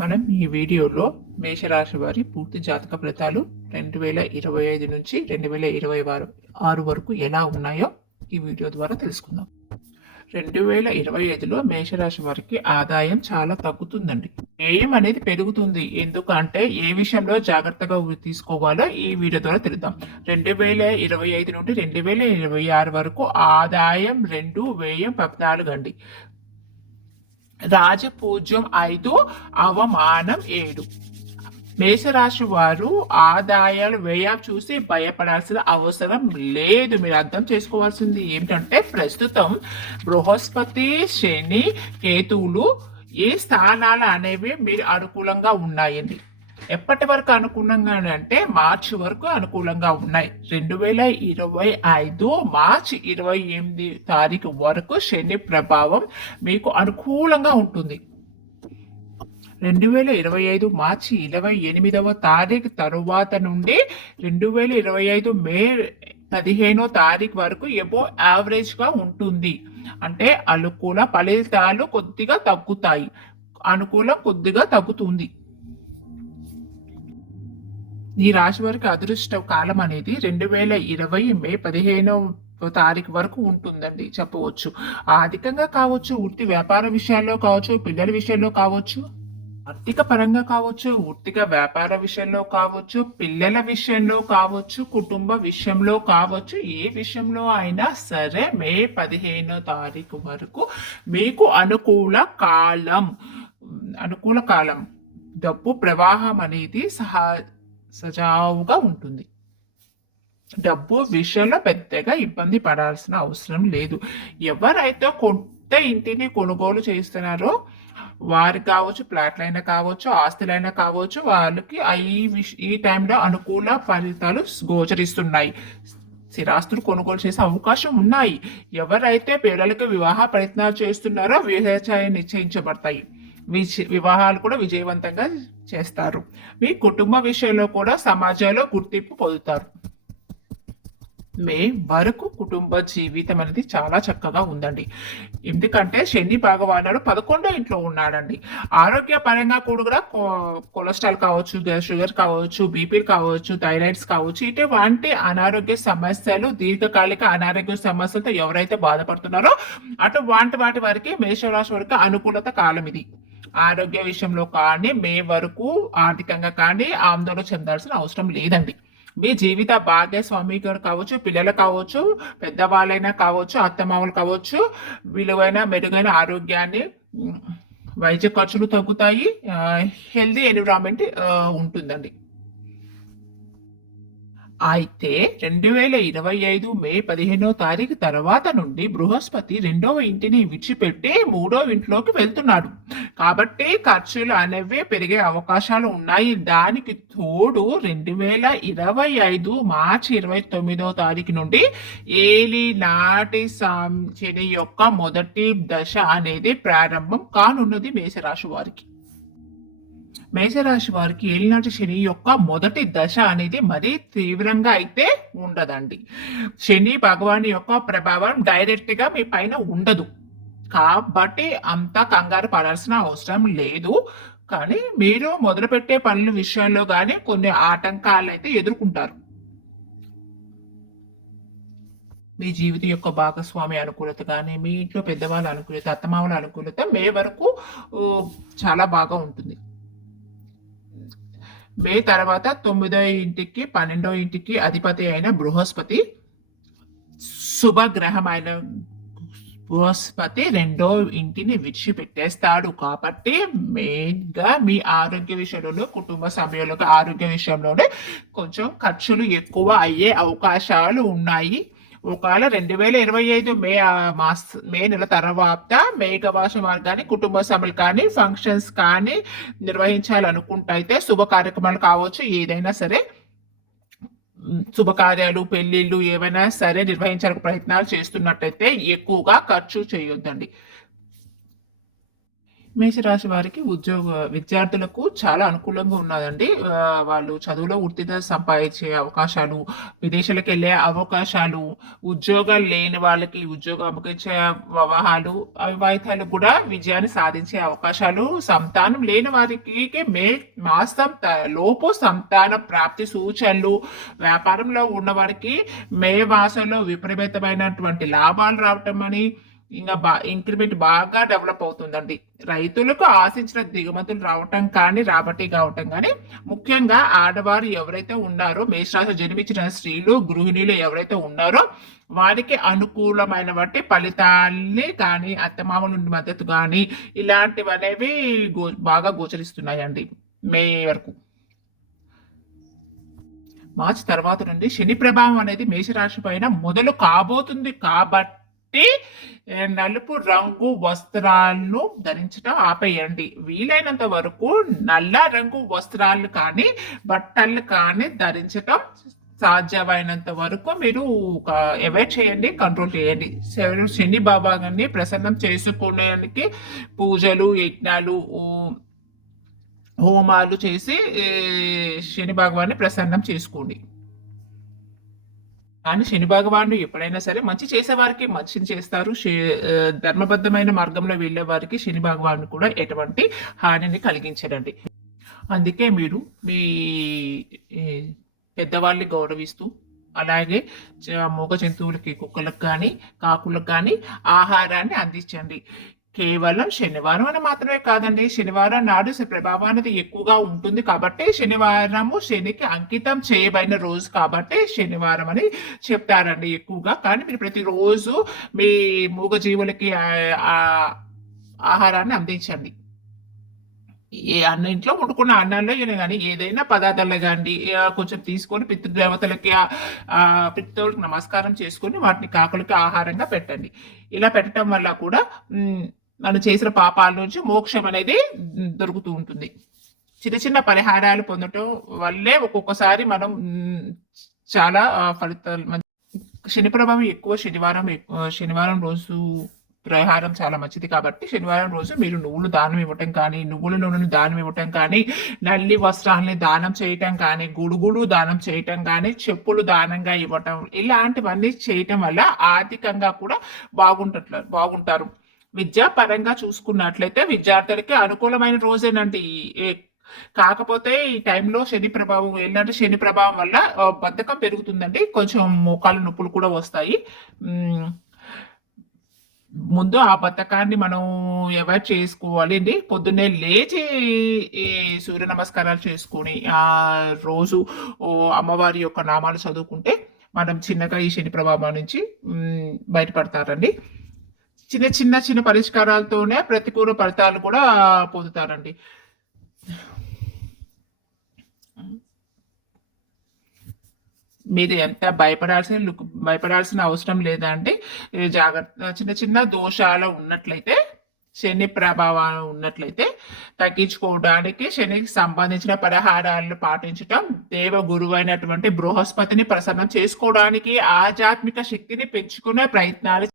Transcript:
మనం ఈ వీడియోలో మేషరాశి వారి పూర్తి జాతక ఫలితాలు 2025 నుంచి 2026 వరకు ఎలా ఉన్నాయో ఈ వీడియో ద్వారా తెలుసుకుందాం. 2025లో మేషరాశి వారికి ఆదాయం చాలా తగ్గుతుందండి. వ్యయం అనేది పెరుగుతుంది. ఎందుకంటే ఏ విషయంలో జాగ్రత్తగా తీసుకోవాలో ఈ వీడియో ద్వారా తెలుద్దాం. 2025 నుండి 2026 వరకు ఆదాయం 2, వ్యయం 14 అండి. రాజపూజ్యం 5, అవమానం 7. మేషరాశి వారు ఆదాయాలు వ్యయాలు చూసి భయపడాల్సిన అవసరం లేదు. మీరు అర్థం చేసుకోవాల్సింది ఏమిటంటే ప్రస్తుతం బృహస్పతి, శని, కేతువులు ఈ స్థానాలు అనేవి మీరు అనుకూలంగా ఉన్నాయండి. ఎప్పటి వరకు అనుకూలంగా అంటే మార్చి వరకు అనుకూలంగా ఉన్నాయి. 2025 మార్చి 28 తారీఖు వరకు శని ప్రభావం మీకు అనుకూలంగా ఉంటుంది. 2025 మార్చి 28వ తారీఖు తరువాత నుండి 2025 మే 15వ తారీఖు వరకు ఎబో యావరేజ్గా ఉంటుంది. అంటే అనుకూల ఫలితాలు కొద్దిగా తగ్గుతాయి, అనుకూలం కొద్దిగా తగ్గుతుంది. ఈ రాశి వారికి అదృష్ట కాలం అనేది 2020 మే 15వ తారీఖు వరకు ఉంటుందండి చెప్పవచ్చు. ఆర్థికంగా కావచ్చు, వృత్తి వ్యాపార విషయాల్లో కావచ్చు, పిల్లల విషయంలో కావచ్చు, ఆర్థిక పరంగా కావచ్చు, వృత్తిగా వ్యాపార విషయంలో కావచ్చు, పిల్లల విషయంలో కావచ్చు, కుటుంబ విషయంలో కావచ్చు, ఏ విషయంలో అయినా సరే మే 15వ తారీఖు వరకు మీకు అనుకూల కాలం. డబ్బు ప్రవాహం అనేది సజావుగా ఉంటుంది. డబ్బు విషయంలో పెద్దగా ఇబ్బంది పడాల్సిన అవసరం లేదు. ఎవరైతే కొత్త ఇంటిని కొనుగోలు చేస్తున్నారో వారికి కావచ్చు, ప్లాట్లైనా కావచ్చు, ఆస్తులైనా కావచ్చు, వాళ్ళకి ఈ టైంలో అనుకూల ఫలితాలు గోచరిస్తున్నాయి. స్థిరాస్తులు కొనుగోలు చేసే అవకాశం ఉన్నాయి. ఎవరైతే పిల్లలకు వివాహ ప్రయత్నాలు చేస్తున్నారో వివాహాలు నిశ్చయించబడతాయి. వివాహాలు కూడా విజయవంతంగా చేస్తారు. మీ కుటుంబ విషయంలో కూడా సమాజంలో గుర్తింపు పొందుతారు. మే వరకు కుటుంబ జీవితం అనేది చాలా చక్కగా ఉందండి. ఎందుకంటే శని భగవానుడు 11వ ఇంట్లో ఉన్నాడండి. ఆరోగ్య పరంగా కూడా కొలెస్ట్రాల్ కావచ్చు, షుగర్ కావచ్చు, బీపీలు కావచ్చు, థైరాయిడ్స్ కావచ్చు, ఇటువంటి అనారోగ్య సమస్యలు, దీర్ఘకాలిక అనారోగ్య సమస్యలతో ఎవరైతే బాధపడుతున్నారో అటువంటి వాటి వారికి మేషరాశి వరకు అనుకూలత కాలం ఇది. ఆరోగ్య విషయంలో కానీ మే వరకు ఆర్థికంగా కానీ ఆందోళన చెందాల్సిన అవసరం లేదండి. మీ జీవిత భాగస్వామి కావచ్చు, పిల్లలు కావచ్చు, పెద్దవాళ్ళైనా కావచ్చు, అత్తమామలు కావచ్చు, విలువైన మెరుగైన ఆరోగ్యాన్ని, వైద్య ఖర్చులు తగ్గుతాయి, హెల్దీ ఎన్విరాన్మెంట్ ఉంటుందండి. అయితే 2025 మే 15వ తారీఖు తర్వాత నుండి బృహస్పతి 2వ ఇంటిని విడిచిపెట్టి 3వ ఇంట్లోకి వెళ్తున్నాడు. కాబట్టి ఖర్చులు అనేవి పెరిగే అవకాశాలు ఉన్నాయి. దానికి తోడు 2025 మార్చి 29వ తారీఖు నుండి ఏలినాటి శని యొక్క మొదటి దశ అనేది ప్రారంభం కానున్నది మేషరాశి వారికి. మేషరాశి వారికి ఏలినాటి శని యొక్క మొదటి దశ అనేది మరీ తీవ్రంగా అయితే ఉండదండి. శని భగవాన్ యొక్క ప్రభావం డైరెక్ట్ గా మీ పైన ఉండదు, కాబట్టి అంత కంగారు పడాల్సిన అవసరం లేదు. కానీ మీరు మొదలుపెట్టే పనుల విషయంలో కానీ కొన్ని ఆటంకాలు అయితే ఎదుర్కొంటారు. మీ జీవితం యొక్క భాగస్వామి అనుకూలత కానీ, మీ ఇంట్లో పెద్దవాళ్ళ అనుకూలత, అత్తమామల అనుకూలత మే వరకు చాలా బాగా ఉంటుంది. మే తర్వాత 9వ ఇంటికి 12వ ఇంటికి అధిపతి అయిన బృహస్పతి, శుభగ్రహం అయిన బృహస్పతి 2వ ఇంటిని విడిచిపెట్టేస్తాడు. కాబట్టి మెయిన్గా మీ ఆరోగ్య విషయంలో, కుటుంబ సమయంలో ఆరోగ్య విషయంలోనే కొంచెం ఖర్చులు ఎక్కువ అయ్యే అవకాశాలు ఉన్నాయి. ఒకవేళ 2025 మే నెల తర్వాత మేఘవాసం కానీ, కుటుంబ సభలు కానీ, ఫంక్షన్స్ కానీ నిర్వహించాలనుకుంటే శుభ కార్యక్రమాలు కావచ్చు, ఏదైనా సరే శుభకార్యాలు, పెళ్లిళ్ళు ఏవైనా సరే నిర్వహించాలని ప్రయత్నాలు చేస్తున్నట్టయితే ఎక్కువగా ఖర్చు చేయొద్దండి. మేషరాశి వారికి విద్యార్థులకు చాలా అనుకూలంగా ఉన్నదండి. వాళ్ళు చదువులో ఉత్తీర్ణత సంపాదించే అవకాశాలు, విదేశాలకెళ్ళే అవకాశాలు, ఉద్యోగాలు లేని వాళ్ళకి ఉద్యోగం అప్పగించే వివాహాలు, అవివాహితాలు కూడా విజయాన్ని సాధించే అవకాశాలు, సంతానం లేని వారికి మాసం లోపు సంతాన ప్రాప్తి సూచనలు, వ్యాపారంలో ఉన్నవారికి మే మాసంలో విపరీతమైనటువంటి లాభాలు రావటం అని, ఇంకా ఇంక్రిమెంట్ బాగా డెవలప్ అవుతుందండి. రైతులకు ఆశించిన దిగుమతులు రావటం కానీ రాబట్టి కావటం కానీ, ముఖ్యంగా ఆడవారు ఎవరైతే ఉన్నారో, మేషరాశి జన్మించిన స్త్రీలు గృహిణీలు ఎవరైతే ఉన్నారో వారికి అనుకూలమైన బట్టి ఫలితాలే కానీ, అత్తమామల నుండి మద్దతు కానీ ఇలాంటివి అనేవి బాగా గోచరిస్తున్నాయండి మే వరకు. మార్చి తర్వాత నుండి శని ప్రభావం అనేది మేషరాశి పైన మొదలు కాబోతుంది కాబట్టి నలుపు రంగు వస్త్రాలను ధరించడం ఆపేయండి. వీలైనంత వరకు నల్ల రంగు వస్త్రాలు కానీ బట్టలు కానీ ధరించటం సాధ్యమైనంత వరకు మీరు అవాయిడ్ చేయండి, కంట్రోల్ చేయండి. శని బాబాని ప్రసన్నం చేసుకోవడానికి పూజలు, యజ్ఞాలు, హోమాలు చేసి శని భగవాన్ని ప్రసన్నం చేసుకోండి. కానీ శని భగవానుడు ఎప్పుడైనా సరే మంచి చేసేవారికి మంచిని చేస్తారు. ధర్మబద్ధమైన మార్గంలో వెళ్ళే వారికి శని భగవానుడు కూడా ఎటువంటి హానిని కలిగించడండి. అందుకే మీరు మీ పెద్దవాళ్ళని గౌరవిస్తూ, అలాగే మూగ జంతువులకి, కుక్కలకు కానీ కాకులకు కానీ ఆహారాన్ని అందించండి. కేవలం శనివారం అని మాత్రమే కాదండి, శనివారం నాడు ప్రభావం అనేది ఎక్కువగా ఉంటుంది కాబట్టి శనివారము శనికి అంకితం చేయబడిన రోజు కాబట్టి శనివారం అని చెప్తారండి ఎక్కువగా. కానీ మీరు ప్రతిరోజు మీ మూగజీవులకి ఆహారాన్ని అందించండి. ఇంట్లో వండుకున్న అన్నంలో కానీ ఏదైనా పదార్థాలు కానీ కొంచెం తీసుకొని పితృదేవతలకి పితృదేవతలకు నమస్కారం చేసుకొని వాటిని కాకులకి ఆహారంగా పెట్టండి. ఇలా పెట్టడం వల్ల కూడా మనం చేసిన పాపాల నుంచి మోక్షం అనేది దొరుకుతూ ఉంటుంది. చిన్న చిన్న పరిహారాలు పొందటం వల్లే ఒక్కొక్కసారి మనం చాలా ఫలితాలు. శని ప్రభావం ఎక్కువ శనివారం రోజు పరిహారం చాలా మంచిది కాబట్టి శనివారం రోజు మీరు నువ్వులు దానం ఇవ్వటం కానీ, నువ్వుల నూనెను దానం ఇవ్వటం కానీ, నల్లి వస్త్రాలని దానం చేయటం కానీ, గుడుగుడు దానం చేయటం కానీ, చెప్పులు దానంగా ఇవ్వటం, ఇలాంటివన్నీ చేయటం వల్ల ఆర్థికంగా కూడా బాగుంటారు. విద్యా పరంగా చూసుకున్నట్లయితే విద్యార్థులకి అనుకూలమైన రోజేనండి. కాకపోతే ఈ టైంలో శని ప్రభావం ఏంటంటే శని ప్రభావం వల్ల బద్ధకం పెరుగుతుందండి, కొంచెం మోకాళ్ళ నొప్పులు కూడా వస్తాయి. ముందు ఆ బద్ధకాన్ని మనం అవాయిడ్ చేసుకోవాలి అండి. పొద్దున్నే లేచి సూర్య నమస్కారాలు చేసుకుని ఆ రోజు అమ్మవారి యొక్క నామాలు చదువుకుంటే మనం చిన్నగా ఈ శని ప్రభావం నుంచి బయటపడతారండి. చిన్న పరిష్కారాలతోనే ప్రతికూల ఫలితాలు కూడా పొందుతారండి. మీరు ఎంత భయపడాల్సిన అవసరం లేదండి. జాగ్రత్త చిన్న దోషాలు ఉన్నట్లయితే, శని ప్రభావం ఉన్నట్లయితే తగ్గించుకోవడానికి శనికి సంబంధించిన పరిహారాలను పాటించటం, దేవ గురువైనటువంటి బృహస్పతిని ప్రసన్నం చేసుకోవడానికి, ఆధ్యాత్మిక శక్తిని పెంచుకునే ప్రయత్నాలు